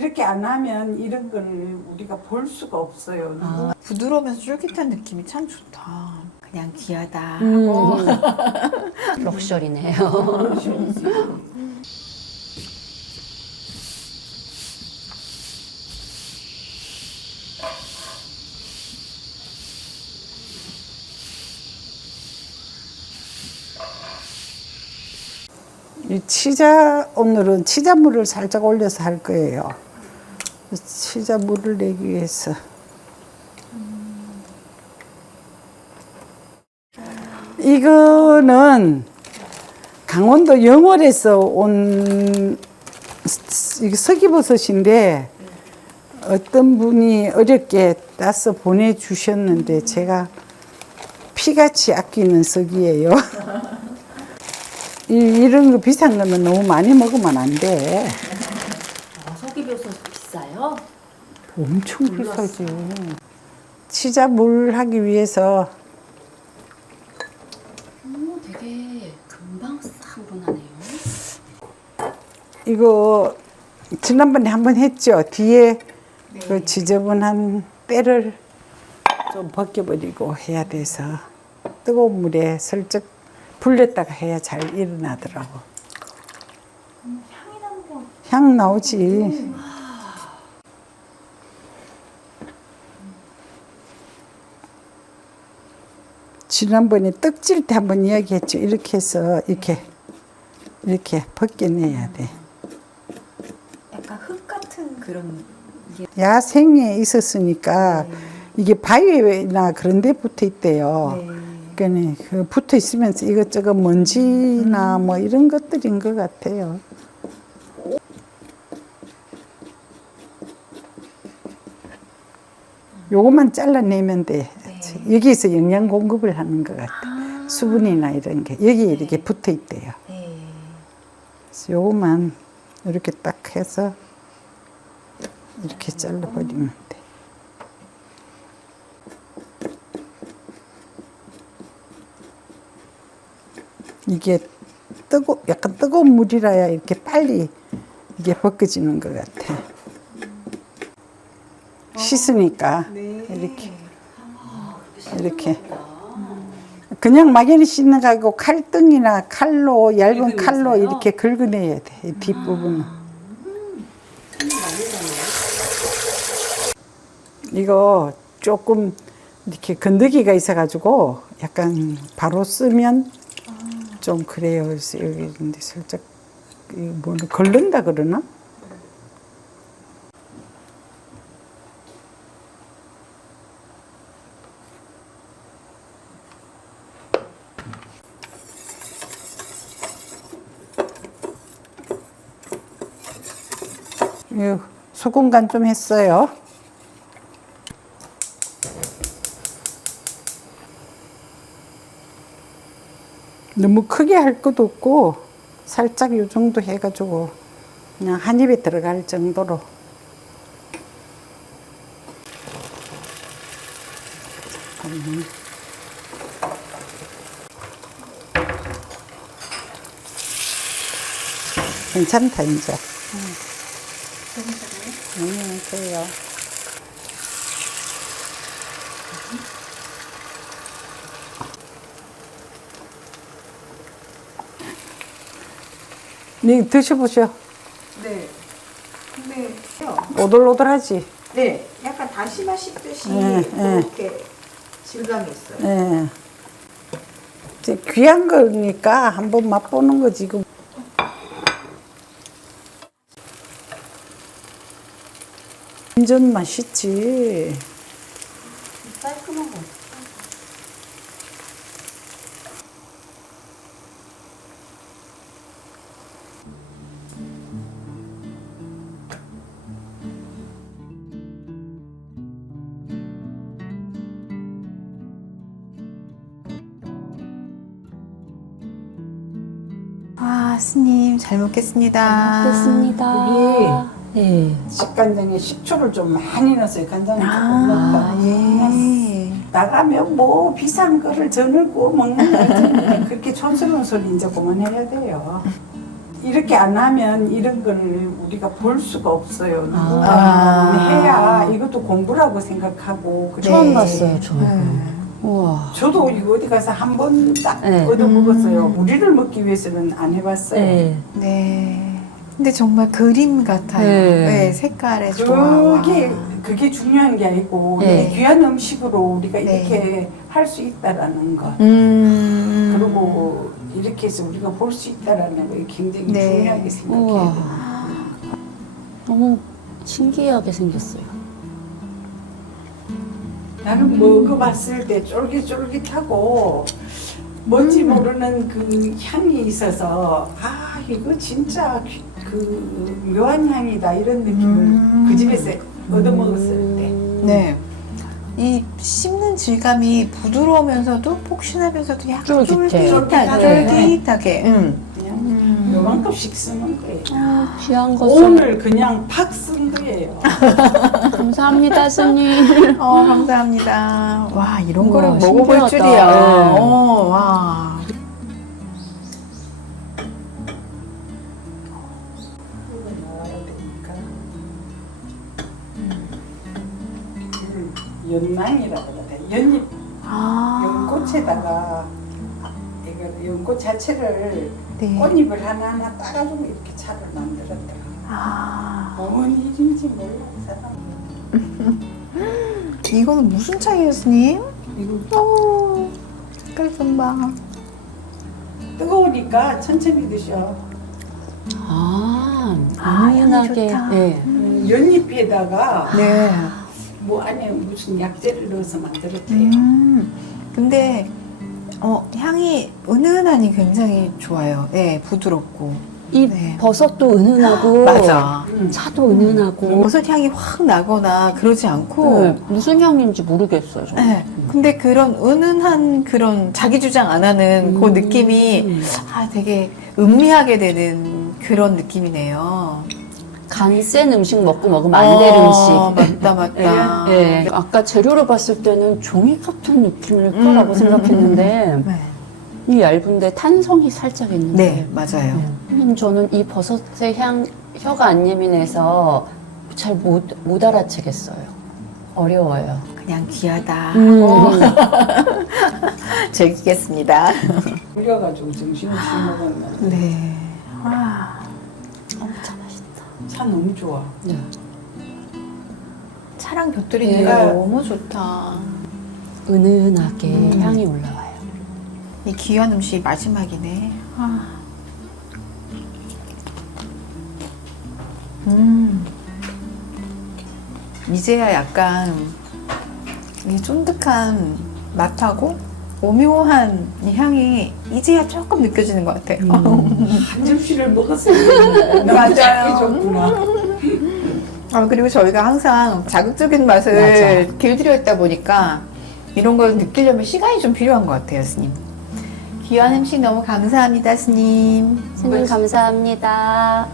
이렇게 안 하면 이런 걸 우리가 볼 수가 없어요. 아, 부드러우면서 쫄깃한 느낌이 참 좋다. 그냥 귀하다 뭐. 하고. 럭셔리네요. 이 오늘은 치자물을 살짝 올려서 할 거예요. 치자물을 내기 위해서. 이거는 강원도 영월에서 온 이게 서기버섯인데 어떤 분이 어렵게 따서 보내주셨는데 제가 피같이 아끼는 석이에요. 이런 거 비싼 거는 너무 많이 먹으면 안 돼. 서기버섯 비싸요? 엄청 비싸지. 치자물 하기 위해서 되게 금방 싹 우러나네요. 이거 지난번에 한번 했죠. 뒤에 그 지저분한 때를 좀 벗겨버리고 해야 돼서 뜨거운 물에 슬쩍 불렸다가 해야 잘 일어나더라고. 향이 나는 거. 향 나오지. 지난번에 떡질 때 한번 이야기했죠. 이렇게 해서 이렇게 벗겨내야 돼. 약간 흙 같은 그런 이게 야생에 있었으니까 이게 바위나 그런 데 붙어 있대요. 그러니까 그 붙어 있으면서 이것저것 먼지나 뭐 이런 것들인 것 같아요. 요것만 잘라내면 돼. 여기서 영양 공급을 하는 것 같아. 수분이나 이런 게 여기 이렇게 붙어 있대요. 그래서 요것만 이렇게 딱 해서 이렇게 잘라버리면 돼. 이게 약간 뜨거운 물이라야 이렇게 빨리 이게 벗겨지는 것 같아. 씻으니까 이렇게 그냥 막연히 씻는 거하고 칼등이나 칼로 얇은 칼로 이렇게 긁어내야 돼. 이 뒷부분은. 이거 조금 이렇게 건더기가 있어가지고 약간 바로 쓰면 좀 그래요. 그래서 여기 근데 살짝 뭐 걸른다 그러나? 소금 간 좀 했어요. 너무 크게 할 것도 없고 살짝 이 정도 해가지고 그냥 한 입에 들어갈 정도로. 괜찮다 이제. 그래요. 네, 드셔보셔. 네. 근데 오돌오돌하지? 네, 약간 다시마 씹듯이 이렇게 질감이 있어요. 예. 이제 귀한 거니까 한번 맛보는 거지. 완전 맛있지. 깔끔한 거. 아, 스님 잘 먹겠습니다. 됐습니다. 네. 식간장에 식초를 좀 많이 넣었어요. 간장을 조금 아, 넣었다. 예. 나가면 뭐 비싼 거를 저 넣고 먹는 거 그렇게 촌스러운 소리 이제 그만해야 돼요. 이렇게 안 하면 이런 걸 우리가 볼 수가 없어요. 누군가 아. 해야 이것도 공부라고 생각하고. 그래. 처음 봤어요, 저 이거. 음. 우와. 저도 이거 어디 가서 한 번 딱 네. 얻어먹었어요. 우리를 먹기 위해서는 안 해봤어요. 네. 네. 근데 정말 그림 같아요. 네. 네, 색깔의 조화와. 그게 중요한 게 아니고 네. 이 귀한 음식으로 우리가 네. 이렇게 할 수 있다라는 것. 그리고 이렇게 해서 우리가 볼 수 있다라는 거 굉장히 네. 중요하게 생각해요. 우와. 너무 신기하게 생겼어요. 나는 먹어봤을 때 쫄깃쫄깃하고 뭔지 모르는 그 향이 있어서 아 이거 진짜 그 묘한 향이다 이런 느낌을 그 집에서 얻어먹었을 때. 네. 이 씹는 질감이 부드러우면서도 폭신하면서도 약간 쫄깃해요. 쫄깃하게. 그냥 요만큼씩 쓰는 거예요. 귀한 거 오늘 그냥 팍 쓴 거예요. 감사합니다, 스님. 감사합니다. 와, 이런 우와, 거를 먹어볼 신기하다. 줄이야. 네. 와. 이거 나와야 되니까. 연낭이라고 그래. 연잎 연꽃에다가 이거 연꽃 자체를 네. 꽃잎을 하나하나 따가지고 이렇게 차를 만들었더라. 뭔 일인지 몰라 이 사람. 이거는 무슨 차이에요, 스님? 이거 색깔 좀 봐. 뜨거우니까 천천히 드셔. 향이 은은하게. 좋다. 네. 연잎에다가 네. 뭐 안에 무슨 약재를 넣어서 만들었대요. 근데 향이 은은하니 굉장히 좋아요. 네, 부드럽고. 이 네. 버섯도 은은하고. 맞아. 차도 은은하고. 버섯 향이 확 나거나 그러지 않고. 네, 무슨 향인지 모르겠어요. 저는. 네. 근데 그런 은은한 그런 자기 주장 안 하는 그 느낌이 되게 음미하게 되는 그런 느낌이네요. 간 센 음식 먹으면 안 될 음식. 맞다. 네. 아까 재료로 봤을 때는 종이 같은 느낌일 거라고 생각했는데 네. 이 얇은데 탄성이 살짝 있는데. 네, 맞아요. 저는 이 버섯의 혀가 안 예민해서 잘 못 알아채겠어요. 어려워요. 그냥 귀하다. 즐기겠습니다. 불려가지고 정신없이 먹었는데 네. 와, 차 맛있다. 차 너무 좋아. 네. 차랑 곁들이는 네. 거 너무 좋다. 은은하게 향이 올라와요. 이 귀한 음식 마지막이네. 이제야 약간 이 쫀득한 맛하고 오묘한 이 향이 이제야 조금 느껴지는 것 같아요. 한 접시를 먹었어요. 너무 작게 줬구나. 그리고 저희가 항상 자극적인 맛을 길들였다 보니까 이런 걸 느끼려면 시간이 좀 필요한 것 같아요, 스님. 귀한 음식 너무 감사합니다, 스님. 스님 감사합니다.